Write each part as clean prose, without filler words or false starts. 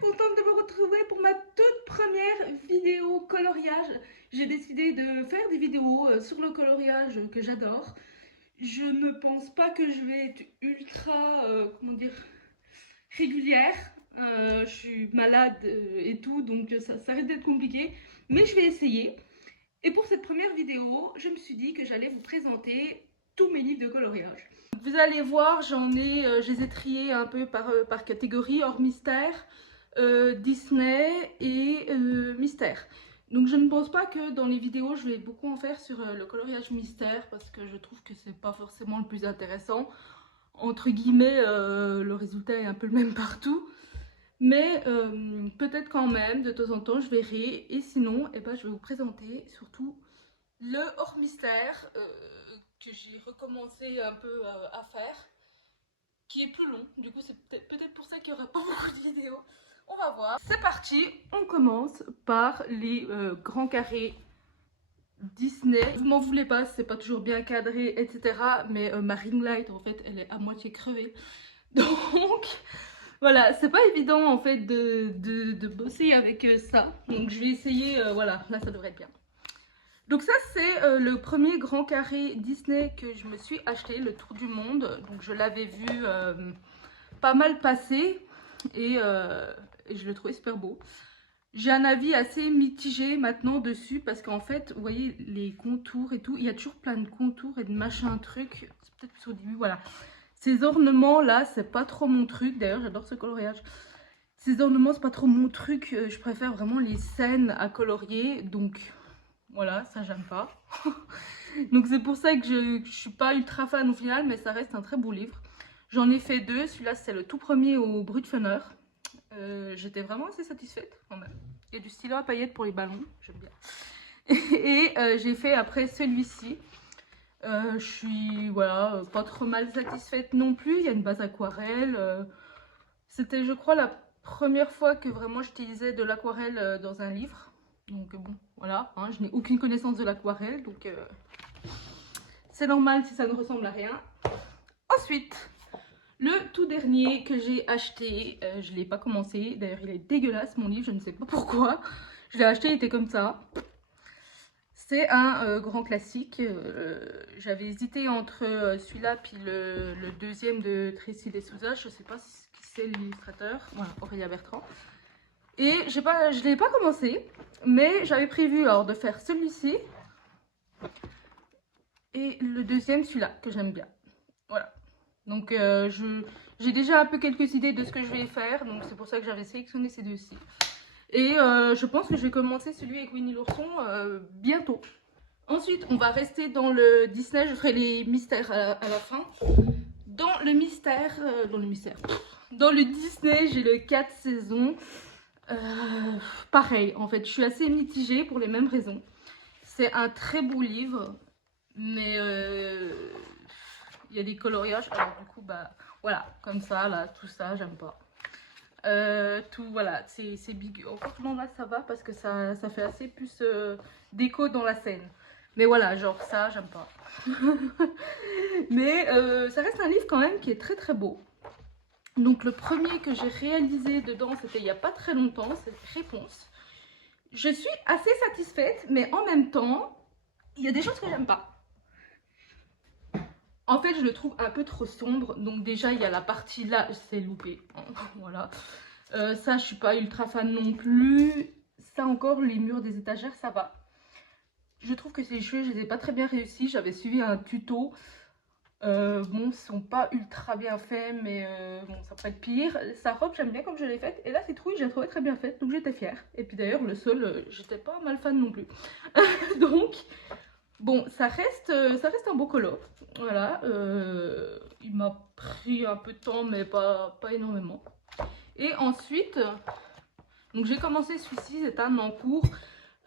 contente de vous retrouver pour ma toute première vidéo coloriage. J'ai décidé de faire des vidéos sur le coloriage que j'adore. Je ne pense pas que je vais être ultra, comment dire, régulière. Je suis malade et tout, donc ça risque d'être compliqué. Mais je vais essayer. Et pour cette première vidéo, je me suis dit que j'allais vous présenter tous mes livres de coloriage. Vous allez voir, je les ai triés un peu par catégorie, hors mystère, Disney et mystère. Donc je ne pense pas que dans les vidéos, je vais beaucoup en faire sur le coloriage mystère parce que je trouve que c'est pas forcément le plus intéressant. Entre guillemets, le résultat est un peu le même partout. Mais peut-être quand même, de temps en temps, je verrai. Et sinon, eh ben, je vais vous présenter surtout le hors mystère que j'ai recommencé un peu à faire, qui est plus long. Du coup, c'est peut-être pour ça qu'il n'y aura pas beaucoup de vidéos. On va voir. C'est parti, on commence par les grands carrés Disney. Vous m'en voulez pas, c'est pas toujours bien cadré, etc. Mais ma ring light, en fait, elle est à moitié crevée. Donc, voilà, c'est pas évident, en fait, de bosser avec ça. Donc, je vais essayer, voilà, là, ça devrait être bien. Donc ça c'est le premier grand carré Disney que je me suis acheté, le Tour du Monde. Donc je l'avais vu pas mal passer et je le trouvais super beau. J'ai un avis assez mitigé maintenant dessus parce qu'en fait, vous voyez les contours et tout, il y a toujours plein de contours et de machin trucs. C'est peut-être plus au début, voilà. Ces ornements là, c'est pas trop mon truc. D'ailleurs, j'adore ce coloriage. Ces ornements, c'est pas trop mon truc. Je préfère vraiment les scènes à colorier. Donc voilà, ça j'aime pas. Donc c'est pour ça que je suis pas ultra fan au final, mais ça reste un très beau livre. J'en ai fait deux, celui-là c'est le tout premier au Brutfunner. J'étais vraiment assez satisfaite quand même. Il y a du stylo à paillettes pour les ballons, j'aime bien. Et j'ai fait après celui-ci. Je suis voilà, pas trop mal satisfaite non plus. Il y a une base aquarelle. C'était je crois la première fois que vraiment j'utilisais de l'aquarelle dans un livre. Donc bon, voilà, hein, je n'ai aucune connaissance de l'aquarelle, donc c'est normal si ça ne ressemble à rien. Ensuite, le tout dernier que j'ai acheté, je ne l'ai pas commencé, d'ailleurs il est dégueulasse mon livre, je ne sais pas pourquoi. Je l'ai acheté, il était comme ça. C'est un grand classique, j'avais hésité entre celui-là puis le deuxième de Tracy D'Souza, je ne sais pas qui c'est l'illustrateur, voilà, Aurélia Bertrand. Et je ne l'ai pas commencé, mais j'avais prévu alors de faire celui-ci et le deuxième, celui-là, que j'aime bien. Voilà. Donc j'ai déjà un peu quelques idées de ce que je vais faire, donc c'est pour ça que j'avais sélectionné ces deux-ci. Et je pense que je vais commencer celui avec Winnie l'ourson bientôt. Ensuite, on va rester dans le Disney, je ferai les mystères à la fin. Dans le mystère, dans le Disney, j'ai le 4 saisons. Pareil, en fait, je suis assez mitigée pour les mêmes raisons. C'est un très beau livre, mais il y a des coloriages. Alors du coup, bah voilà, comme ça, là, tout ça, j'aime pas. Tout, voilà, c'est big. Encore non, là, ça va parce que ça fait assez plus déco dans la scène. Mais voilà, genre ça, j'aime pas. Mais ça reste un livre quand même qui est très très beau. Donc le premier que j'ai réalisé dedans, c'était il n'y a pas très longtemps, c'est Réponse. Je suis assez satisfaite, mais en même temps, il y a des choses que j'aime pas. En fait, je le trouve un peu trop sombre. Donc déjà, il y a la partie là, c'est loupé. Voilà. Ça, je suis pas ultra fan non plus. Ça encore, les murs des étagères, ça va. Je trouve que ces cheveux, je les ai pas très bien réussis. J'avais suivi un tuto. Bon, ils sont pas ultra bien faits, mais bon, ça pourrait être pire. Sa robe, j'aime bien comme je l'ai faite. Et là, cette trouille, je l'ai trouvée très bien faite, donc j'étais fière. Et puis d'ailleurs, le sol, j'étais pas mal fan non plus. Donc, bon, ça reste un beau color. Voilà, il m'a pris un peu de temps, mais pas énormément. Et ensuite, donc j'ai commencé celui-ci, c'est un en cours.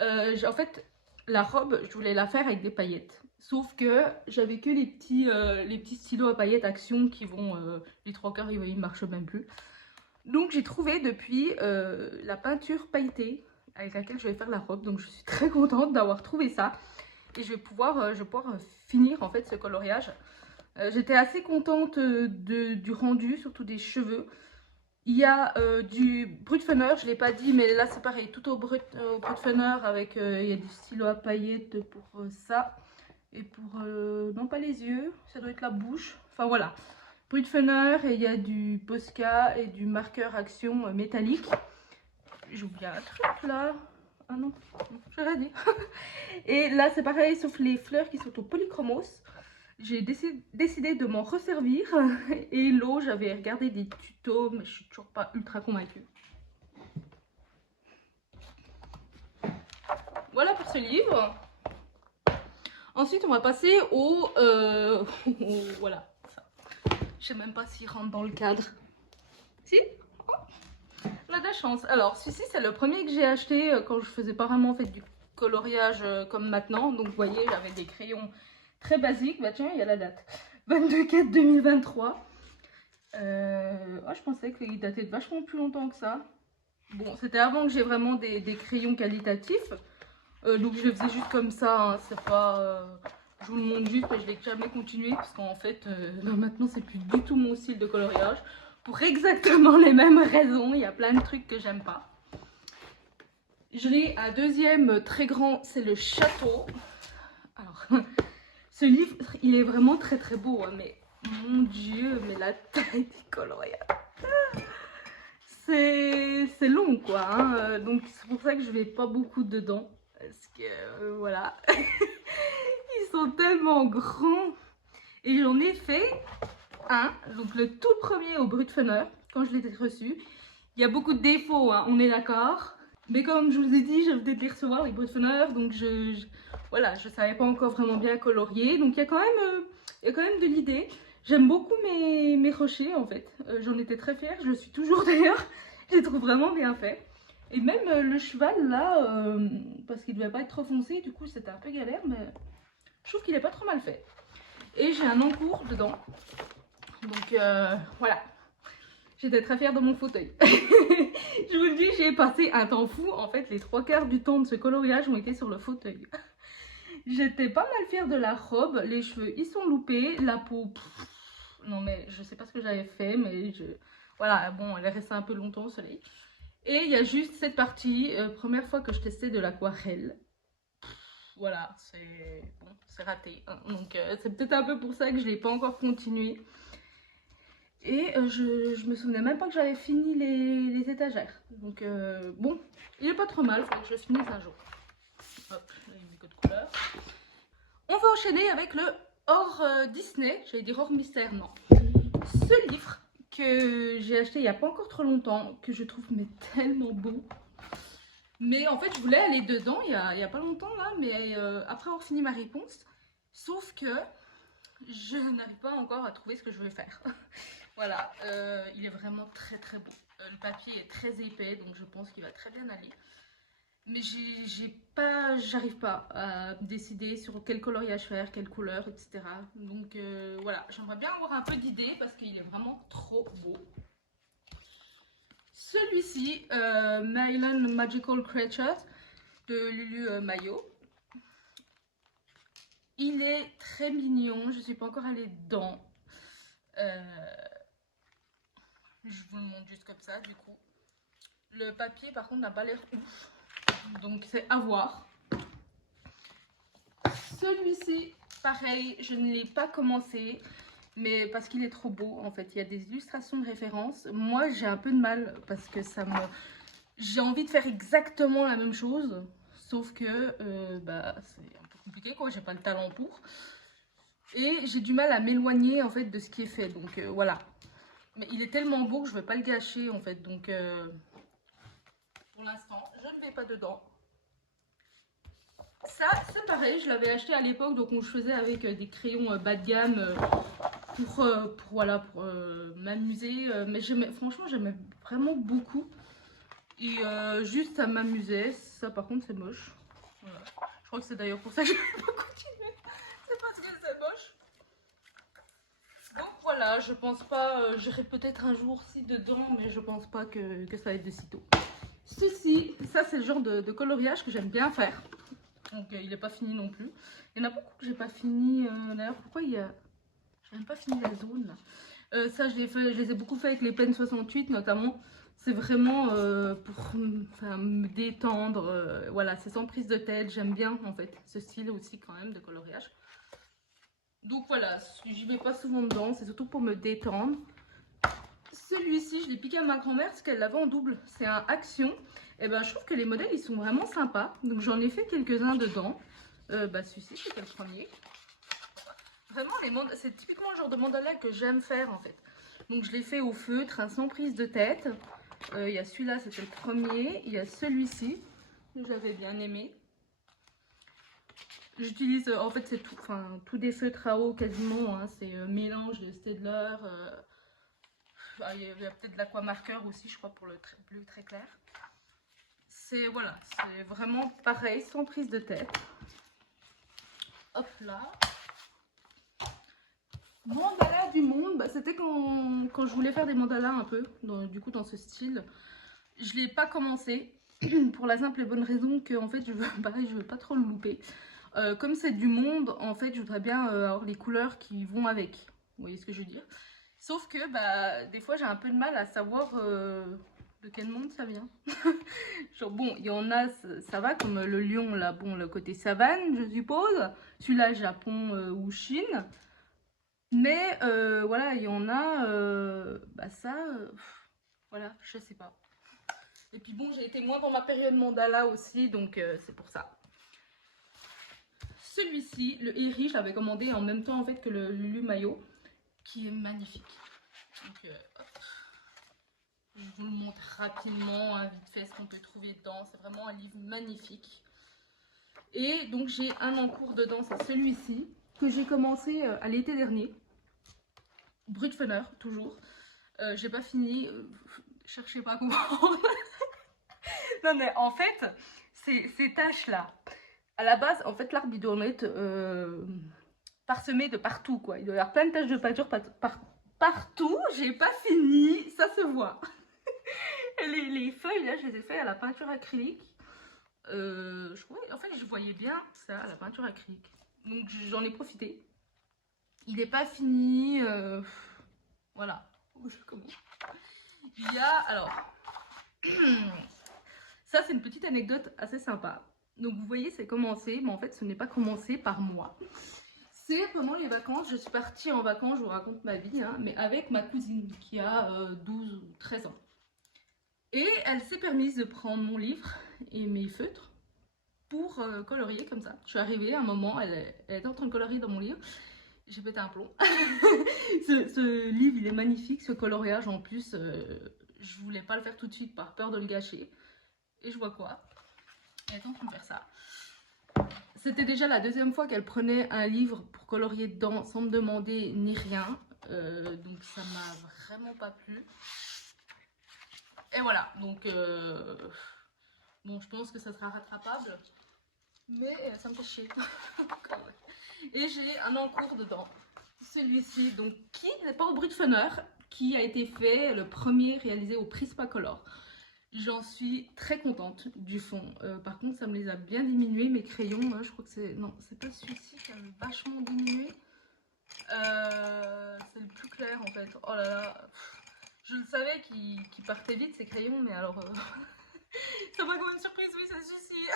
En fait, la robe, je voulais la faire avec des paillettes. Sauf que j'avais que les petits stylos à paillettes Action qui vont, les trois quarts, ils ne marchent même plus. Donc j'ai trouvé depuis la peinture pailletée avec laquelle je vais faire la robe. Donc je suis très contente d'avoir trouvé ça. Et je vais pouvoir finir en fait ce coloriage. J'étais assez contente du rendu, surtout des cheveux. Il y a du Brutfunner, je ne l'ai pas dit, mais là c'est pareil, tout au Brutfunner avec, il y a du stylo à paillettes pour ça. Et pour, non pas les yeux, ça doit être la bouche. Enfin voilà, Brutfunner, et il y a du Posca et du marqueur action métallique. J'ai oublié un truc là. Ah non, je l'ai dit. Et là c'est pareil, sauf les fleurs qui sont au polychromos. J'ai décidé de m'en resservir. Et l'eau, j'avais regardé des tutos, mais je suis toujours pas ultra convaincue. Voilà pour ce livre. Ensuite, on va passer au... voilà, ça. Je sais même pas s'il rentre dans le cadre. Si, oh, on a de la chance. Alors, celui-ci, c'est le premier que j'ai acheté quand je faisais pas vraiment du coloriage comme maintenant. Donc, vous voyez, j'avais des crayons très basiques. Bah tiens, il y a la date. 22/4/2023. Oh, je pensais qu'il datait de vachement plus longtemps que ça. Bon, c'était avant que j'ai vraiment des crayons qualitatifs. Donc je le faisais juste comme ça, hein. C'est pas... je vous le montre juste, mais je l'ai jamais continué parce qu'en fait, maintenant c'est plus du tout mon style de coloriage. Pour exactement les mêmes raisons, il y a plein de trucs que j'aime pas. Je l'ai un deuxième très grand, c'est le château. Alors, ce livre, il est vraiment très très beau, hein, mais mon dieu, mais la taille des coloriages. C'est long quoi, hein. Donc c'est pour ça que je vais pas beaucoup dedans. Parce que voilà, ils sont tellement grands. Et j'en ai fait un, donc le tout premier au Brutfunner, quand je l'ai reçu. Il y a beaucoup de défauts, hein, on est d'accord. Mais comme je vous ai dit, je venais de les recevoir, les Brutfunner, donc voilà, je savais pas encore vraiment bien colorier. Donc il y a quand même de l'idée. J'aime beaucoup mes rochers en fait. J'en étais très fière, je le suis toujours d'ailleurs. Je les trouve vraiment bien faits. Et même le cheval là, parce qu'il devait pas être trop foncé, du coup c'était un peu galère, mais je trouve qu'il est pas trop mal fait. Et j'ai un encours dedans. Donc voilà. J'étais très fière de mon fauteuil. Je vous le dis, j'ai passé un temps fou. En fait, les 3/4 du temps de ce coloriage ont été sur le fauteuil. J'étais pas mal fière de la robe. Les cheveux, ils sont loupés. La peau, pff, non mais je sais pas ce que j'avais fait, mais voilà, bon, elle est restée un peu longtemps au soleil. Et il y a juste cette partie, première fois que je testais de l'aquarelle. Voilà, c'est bon, c'est raté. Hein. Donc c'est peut-être un peu pour ça que je l'ai pas encore continué. Et je me souvenais même pas que j'avais fini les étagères. Donc bon, il est pas trop mal, faut que je le finisse un jour. Hop, là il y a une cote couleur. On va enchaîner avec le hors Disney, j'allais dire hors mystère, non. Ce livre que j'ai acheté il n'y a pas encore trop longtemps, que je trouve mais tellement beau. Mais en fait je voulais aller dedans il y a pas longtemps là, mais après avoir fini ma réponse, sauf que je n'arrive pas encore à trouver ce que je veux faire. Voilà, il est vraiment très très beau. Le papier est très épais, donc je pense qu'il va très bien aller. Mais j'arrive pas à décider sur quel coloriage faire, quelle couleur, etc. Donc voilà, j'aimerais bien avoir un peu d'idées parce qu'il est vraiment trop beau. Celui-ci, Nylon Magical Creatures de Lulu Mayo. Il est très mignon, je suis pas encore allée dedans. Je vous le montre juste comme ça du coup. Le papier par contre n'a pas l'air ouf. Donc c'est à voir. Celui-ci, pareil, je ne l'ai pas commencé. Mais parce qu'il est trop beau en fait. Il y a des illustrations de référence. Moi j'ai un peu de mal parce que j'ai envie de faire exactement la même chose. Sauf que bah, c'est un peu compliqué quoi. J'ai pas le talent pour. Et j'ai du mal à m'éloigner en fait de ce qui est fait. Donc voilà. Mais il est tellement beau que je ne vais pas le gâcher en fait. Donc pour l'instant, je ne vais pas dedans. Ça, c'est pareil, je l'avais acheté à l'époque, donc on le faisait avec des crayons bas de gamme voilà, pour m'amuser. Mais franchement, j'aimais vraiment beaucoup. Et juste, ça m'amusait. Ça, par contre, c'est moche. Voilà. Je crois que c'est d'ailleurs pour ça que je n'ai pas continué. C'est parce que c'est moche. Donc voilà, je pense pas, j'irai peut-être un jour ci dedans, mais je pense pas que ça va être de sitôt. Ceci, ça c'est le genre de coloriage que j'aime bien faire. Donc il n'est pas fini non plus. Il y en a beaucoup que j'ai pas fini. D'ailleurs, pourquoi il y a... J'ai même pas fini la zone là. Ça, je les ai beaucoup fait avec les Pen 68 notamment. C'est vraiment pour me détendre. Voilà, c'est sans prise de tête. J'aime bien en fait ce style aussi quand même de coloriage. Donc voilà, j'y vais pas souvent dedans. C'est surtout pour me détendre. Celui-ci, je l'ai piqué à ma grand-mère parce qu'elle l'avait en double. C'est un Action. Et ben, je trouve que les modèles, ils sont vraiment sympas. Donc j'en ai fait quelques-uns dedans. Celui-ci, c'était le premier. Vraiment, c'est typiquement le genre de mandala que j'aime faire en fait. Donc je l'ai fait au feutre, hein, sans prise de tête. Il y a celui-là, c'était le premier. Il y a celui-ci, que j'avais bien aimé. J'utilise, en fait, c'est tout des feutres à eau quasiment. Hein, c'est mélange de Staedtler. Il y a peut-être de l'aquamarqueur aussi, je crois, pour le bleu très clair. C'est voilà, c'est vraiment pareil, sans prise de tête. Hop là. Mandala du monde, c'était quand je voulais faire des mandalas un peu, dans ce style. Je ne l'ai pas commencé pour la simple et bonne raison que en fait, je veux pas trop le louper. Comme c'est du monde, en fait, je voudrais bien avoir les couleurs qui vont avec. Vous voyez ce que je veux dire? Sauf que des fois, j'ai un peu de mal à savoir de quel monde ça vient. Genre bon, il y en a, ça va, comme le lion, là, bon, le côté savane, je suppose. Celui-là, Japon ou Chine. Mais voilà, il y en a, voilà, je sais pas. Et puis bon, j'ai été moins dans ma période mandala aussi, donc c'est pour ça. Celui-ci, le Eri, je l'avais commandé en même temps en fait que le Lulu Mayo, qui est magnifique. Donc, je vous le montre rapidement, hein, vite fait, ce qu'on peut trouver dedans. C'est vraiment un livre magnifique. Et donc j'ai un en cours dedans, c'est celui-ci, que j'ai commencé à l'été dernier. Brutfener, toujours. J'ai pas fini, cherchez pas à comprendre. Non mais en fait, ces tâches-là, à la base, en fait, l'arbre il doit être parsemé de partout, quoi. Il doit y avoir plein de taches de peinture partout. J'ai pas fini, ça se voit. les feuilles, là, je les ai fait à la peinture acrylique. En fait, je voyais bien ça à la peinture acrylique. Donc, j'en ai profité. Il n'est pas fini. Voilà. Il y a, alors... Ça, c'est une petite anecdote assez sympa. Donc, vous voyez, c'est commencé. Mais en fait, ce n'est pas commencé par moi. C'est pendant les vacances. Je suis partie en vacances, je vous raconte ma vie, hein, mais avec ma cousine qui a 12 ou 13 ans. Et elle s'est permise de prendre mon livre et mes feutres pour colorier comme ça. Je suis arrivée à un moment, elle était en train de colorier dans mon livre. J'ai pété un plomb. ce livre, il est magnifique, ce coloriage en plus. Je voulais pas le faire tout de suite par peur de le gâcher. Et je vois quoi? Elle est en train de faire ça. C'était déjà la deuxième fois qu'elle prenait un livre pour colorier dedans sans me demander ni rien. Donc ça m'a vraiment pas plu. Et voilà, donc bon, je pense que ça sera rattrapable. Mais ça me fait chier. Et j'ai un encours dedans. Celui-ci, donc qui n'est pas au Brutfener, qui a été fait, le premier réalisé au Prismacolor. J'en suis très contente du fond. Par contre, ça me les a bien diminués, mes crayons. Je crois que c'est... Non, c'est pas celui-ci qui a vachement diminué. C'est le plus clair, en fait. Oh là là. Je le savais qu'il partait vite, ces crayons, mais alors... ça m'a comme une surprise, oui, ça suffit.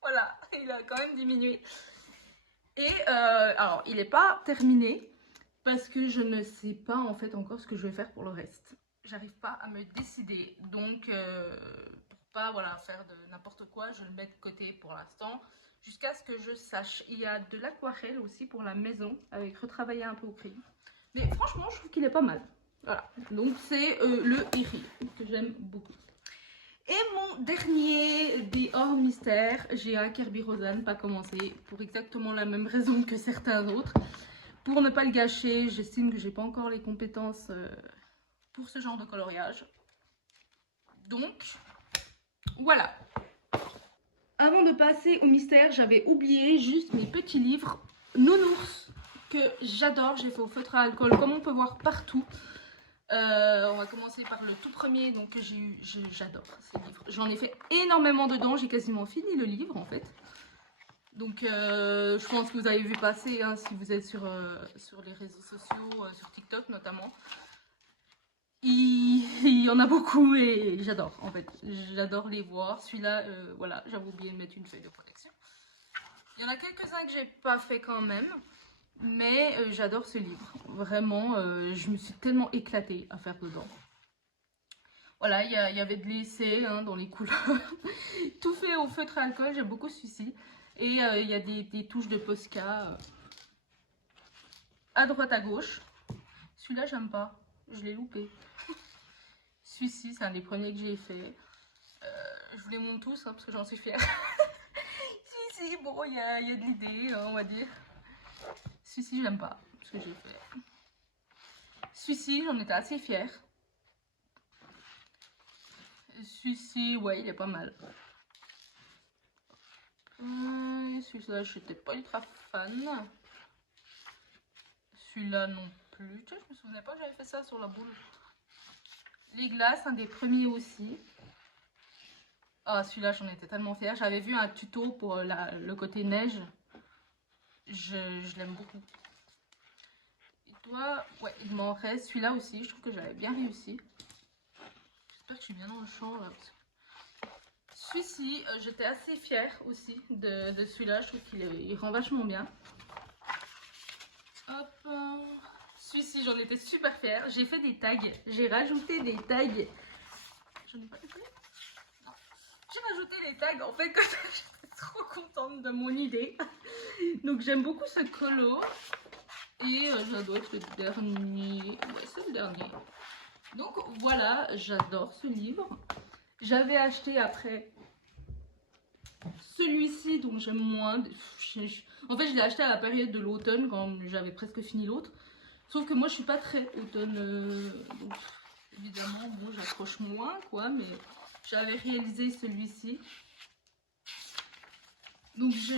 Voilà, il a quand même diminué. Et alors, il n'est pas terminé, parce que je ne sais pas, en fait, encore ce que je vais faire pour le reste. J'arrive pas à me décider, donc pour pas voilà, faire de n'importe quoi, je le mets de côté pour l'instant jusqu'à ce que je sache. Il y a de l'aquarelle aussi pour la maison avec retravailler un peu au crayon, mais franchement je trouve qu'il est pas mal. Voilà, donc c'est le Eri que j'aime beaucoup. Et mon dernier des hors mystère, j'ai un Kerby Rosanne, pas commencé pour exactement la même raison que certains autres. Pour ne pas le gâcher, j'estime que j'ai pas encore les compétences pour ce genre de coloriage. Donc, voilà. Avant de passer au mystère, j'avais oublié juste mes petits livres Nounours que j'adore. J'ai fait au feutre à alcool, comme on peut voir partout. On va commencer par le tout premier, donc que j'ai eu. J'adore ces livres. J'en ai fait énormément dedans. J'ai quasiment fini le livre en fait. Donc je pense que vous avez vu passer hein, si vous êtes sur les réseaux sociaux, sur TikTok notamment. Il y en a beaucoup et j'adore en fait. J'adore les voir. Celui-là, voilà, j'avais oublié de mettre une feuille de protection. Il y en a quelques-uns que j'ai pas fait quand même. Mais j'adore ce livre. Vraiment, je me suis tellement éclatée à faire dedans. Voilà, il y avait de l'essai hein, dans les couleurs. Tout fait au feutre à alcool, j'aime beaucoup celui-ci. Et il y a des touches de Posca à droite à gauche. Celui-là, j'aime pas. Je l'ai loupé. Celui-ci, c'est un des premiers que j'ai fait. Je vous les montre tous hein, parce que j'en suis fière. Celui-ci, bon, il y a de l'idée, hein, on va dire. Celui-ci, j'aime pas ce que j'ai fait. Celui-ci, j'en étais assez fière. Celui-ci, ouais, il est pas mal. Celui-là, je n'étais pas ultra fan. Celui-là non plus. Tu sais, je me souvenais pas que j'avais fait ça sur la boule. Les glaces, un des premiers aussi. Ah, celui-là, j'en étais tellement fière. J'avais vu un tuto pour le côté neige. Je l'aime beaucoup. Et toi, ouais, il m'en reste. Celui-là aussi, je trouve que j'avais bien réussi. J'espère que je suis bien dans le champ là. Celui-ci, j'étais assez fière aussi de celui-là. Je trouve qu'il rend vachement bien. Hop. Celui-ci, j'en étais super fière. J'ai fait des tags. J'ai rajouté des tags. J'en ai pas fait. Non. J'ai rajouté les tags en fait quand j'étais trop contente de mon idée. Donc j'aime beaucoup ce colo. Et ça doit être le dernier. Ouais, c'est le dernier. Donc voilà, j'adore ce livre. J'avais acheté après celui-ci, donc j'aime moins. En fait, je l'ai acheté à la période de l'automne, quand j'avais presque fini l'autre. Sauf que moi, je suis pas très automne. Donc, évidemment, bon, j'accroche moins, quoi. Mais j'avais réalisé celui-ci. Donc, je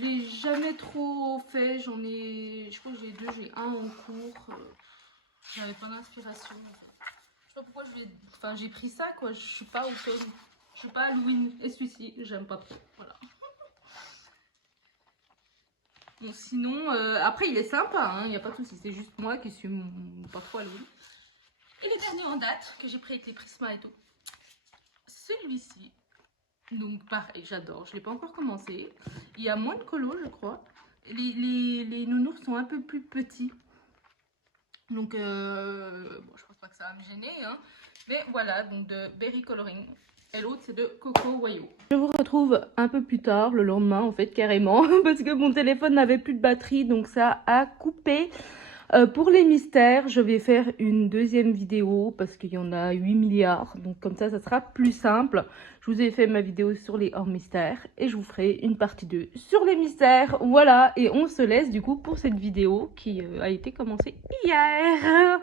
l'ai jamais trop fait. J'en ai... Je crois que j'ai deux. J'ai un en cours. J'avais pas d'inspiration, en fait. Je sais pas pourquoi j'ai pris ça, quoi. Je suis pas automne. Je suis pas Halloween. Et celui-ci, j'aime pas trop. Voilà. Bon, sinon, après, il est sympa, il n'y a pas de souci. C'est juste moi qui suis pas trop Halloween. Et le dernier en date, que j'ai pris avec les Prisma et tout. Celui-ci. Donc, pareil, j'adore. Je ne l'ai pas encore commencé. Il y a moins de colo, je crois. Les nounours sont un peu plus petits. Donc, bon, je pense pas que ça va me gêner, hein. Mais voilà, donc de Berry Coloring. Et l'autre, c'est de Coco Wayo. Je vous retrouve un peu plus tard, le lendemain, en fait, carrément. Parce que mon téléphone n'avait plus de batterie, donc ça a coupé. Pour les mystères, je vais faire une deuxième vidéo parce qu'il y en a 8 milliards. Donc comme ça sera plus simple. Je vous ai fait ma vidéo sur les hors mystères et je vous ferai une partie 2 sur les mystères. Voilà, et on se laisse du coup pour cette vidéo qui a été commencée hier.